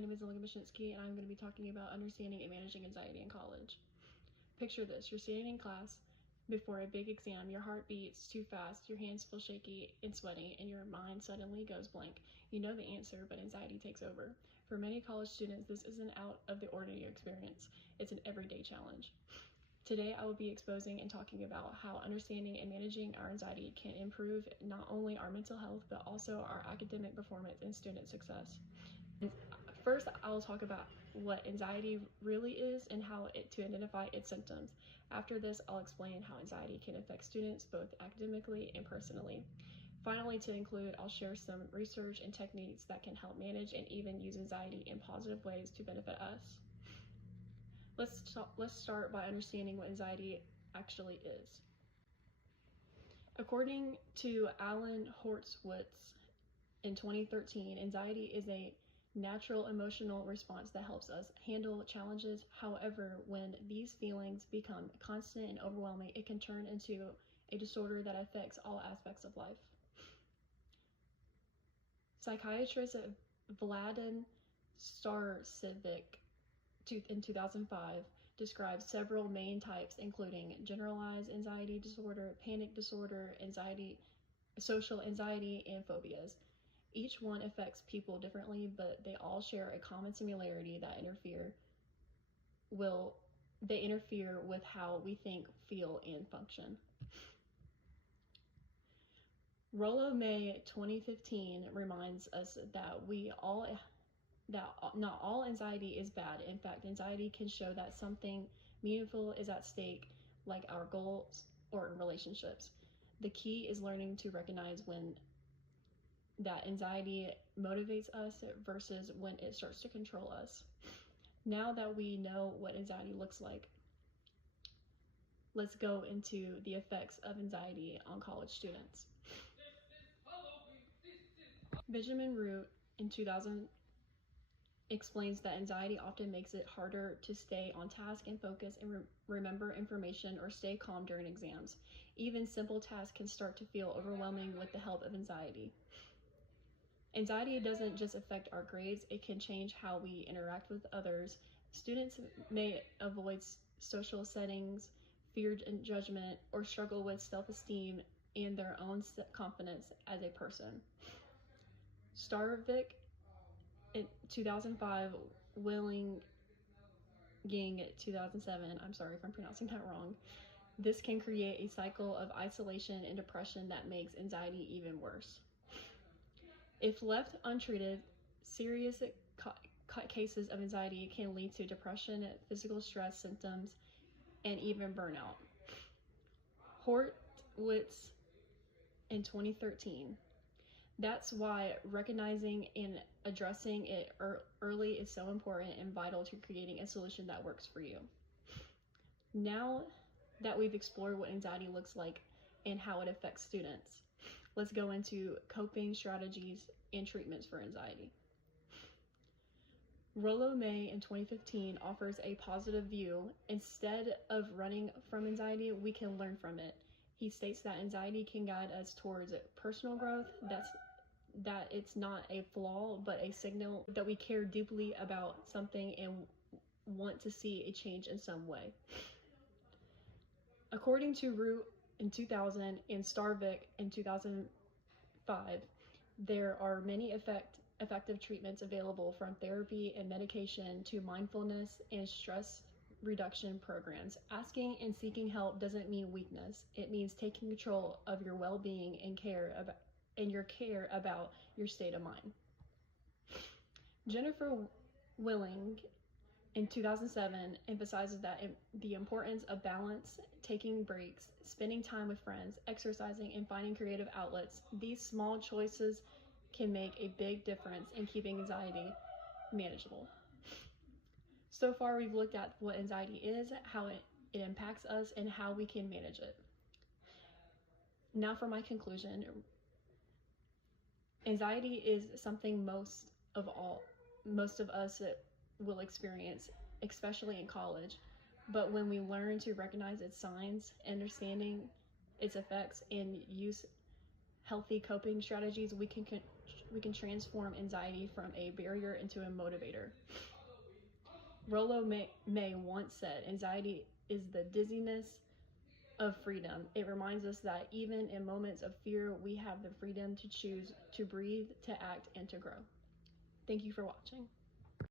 my name is Olga Mashinsky, and I'm going to be talking about understanding and managing anxiety in college. Picture this: you're sitting in class before a big exam, your heart beats too fast, your hands feel shaky and sweaty, and your mind suddenly goes blank. You know the answer, but anxiety takes over. For many college students, this isn't out of the ordinary experience, it's an everyday challenge. Today, I will be exposing and talking about how understanding and managing our anxiety can improve not only our mental health, but also our academic performance and student success. First, I'll talk about what anxiety really is and how to identify its symptoms. After this, I'll explain how anxiety can affect students both academically and personally. Finally, to include, I'll share some research and techniques that can help manage and even use anxiety in positive ways to benefit us. Let's start by understanding what anxiety actually is. According to Alan Horowitz in 2013, anxiety is a natural emotional response that helps us handle challenges. However, when these feelings become constant and overwhelming, it can turn into a disorder that affects all aspects of life. Psychiatrist Vladan Starcevic in 2005 describes several main types, including generalized anxiety disorder, panic disorder, anxiety, social anxiety, and phobias. Each one affects people differently, but they all share a common similarity that interfere with how we think, feel, and function. Rollo May 2015 reminds us that not all anxiety is bad. In fact, anxiety can show that something meaningful is at stake, like our goals or relationships. The key is learning to recognize when that anxiety motivates us versus when it starts to control us. Now that we know what anxiety looks like, let's go into the effects of anxiety on college students. Benjamin Root in 2000 explains that anxiety often makes it harder to stay on task and focus and remember information or stay calm during exams. Even simple tasks can start to feel overwhelming with the help of anxiety. Anxiety doesn't just affect our grades, it can change how we interact with others. Students may avoid social settings, fear judgment, or struggle with self-esteem and their own confidence as a person. Starvik in 2005, Willing Ging 2007, I'm sorry if I'm pronouncing that wrong. This can create a cycle of isolation and depression that makes anxiety even worse. If left untreated, serious cases of anxiety can lead to depression, physical stress symptoms, and even burnout. Horowitz in 2013. That's why recognizing and addressing it early is so important and vital to creating a solution that works for you. Now that we've explored what anxiety looks like and how it affects students, let's go into coping strategies and treatments for anxiety. Rollo May in 2015 offers a positive view. Instead of running from anxiety, we can learn from it. He states that anxiety can guide us towards personal growth, that it's not a flaw, but a signal that we care deeply about something and want to see a change in some way. According to Root in 2000 and Starvik in 2005, there are many effective treatments available, from therapy and medication to mindfulness and stress reduction programs. Asking and seeking help doesn't mean weakness. It means taking control of your well-being and your care about your state of mind. Jennifer Willing in 2007 emphasizes that the importance of balance, taking breaks, spending time with friends, exercising, and finding creative outlets. These small choices can make a big difference in keeping anxiety manageable. So far, we've looked at what anxiety is, how it impacts us, and how we can manage it. Now for my conclusion. Anxiety is something most of us will experience, especially in college. But when we learn to recognize its signs, understanding its effects, and use healthy coping strategies, we can we can transform anxiety from a barrier into a motivator. Rollo May once said, "Anxiety is the dizziness of freedom." It reminds us that even in moments of fear, we have the freedom to choose to breathe, to act, and to grow. Thank you for watching.